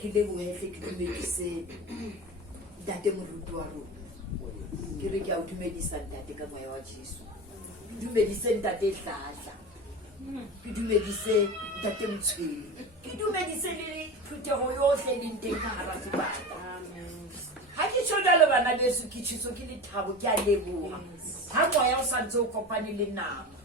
ke lebohe hle ke dumedise ntate moruti wa rona ke re ke a o dumedisa ntate ka moya wa Jesu ke dumedise ntate Hlahla ke dumedise ntate Mtshweni ke dumedise le phutheho yohle le nteng ka hara sebaka ha ke tjho jalo bana beso ke tshitso ke le thabo ke a leboha ha moya o santse o kopane le nama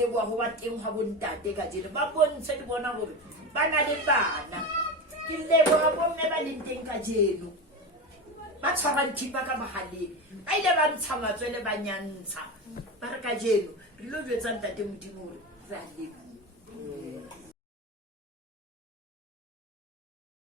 leboha ho ba teng ha bontate ka jeno ba bontshe di bona hore ba na le bana ke leboha bomme ba leng teng ka jeno ba tshwarang thipa ka mahaleng ba ile ba ntsha matswele ba nyantsha ba re ka jeno re lo jwetsa ntate Modimo hore re a leboha